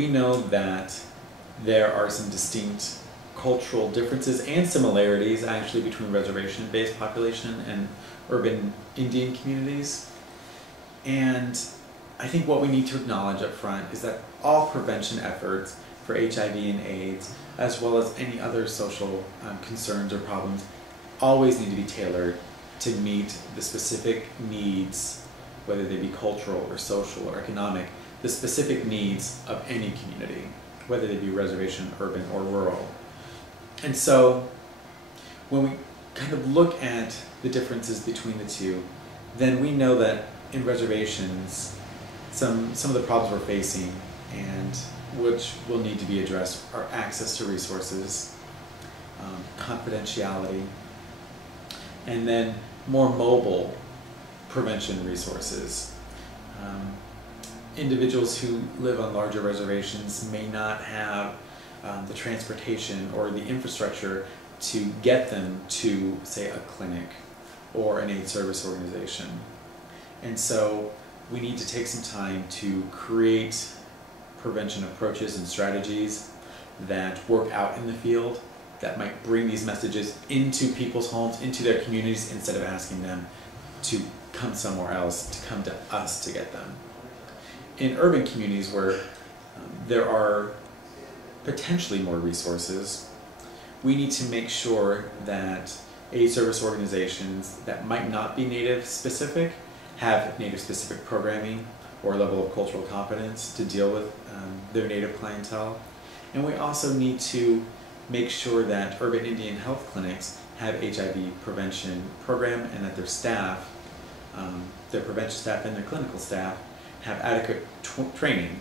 we know that there are some distinct cultural differences and similarities actually between reservation-based population and urban Indian communities. And I think what we need to acknowledge up front is that all prevention efforts for HIV and AIDS, as well as any other social concerns or problems, always need to be tailored to meet the specific needs, whether they be cultural or social or economic, the specific needs of any community, whether they be reservation, urban, or rural. And so when we kind of look at the differences between the two, then we know that in reservations, some of the problems we're facing and which will need to be addressed are access to resources, confidentiality, and then more mobile prevention resources. Individuals who live on larger reservations may not have the transportation or the infrastructure to get them to, say, a clinic or an AIDS service organization. And so we need to take some time to create prevention approaches and strategies that work out in the field, that might bring these messages into people's homes, into their communities, instead of asking them to come somewhere else, to come to us to get them. In urban communities where there are potentially more resources, we need to make sure that AIDS service organizations that might not be Native specific have Native specific programming or level of cultural competence to deal with their Native clientele. And we also need to make sure that urban Indian health clinics have HIV prevention program and that their staff, their prevention staff and their clinical staff, have adequate training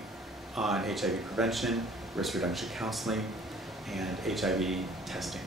on HIV prevention, risk reduction counseling, and HIV testing.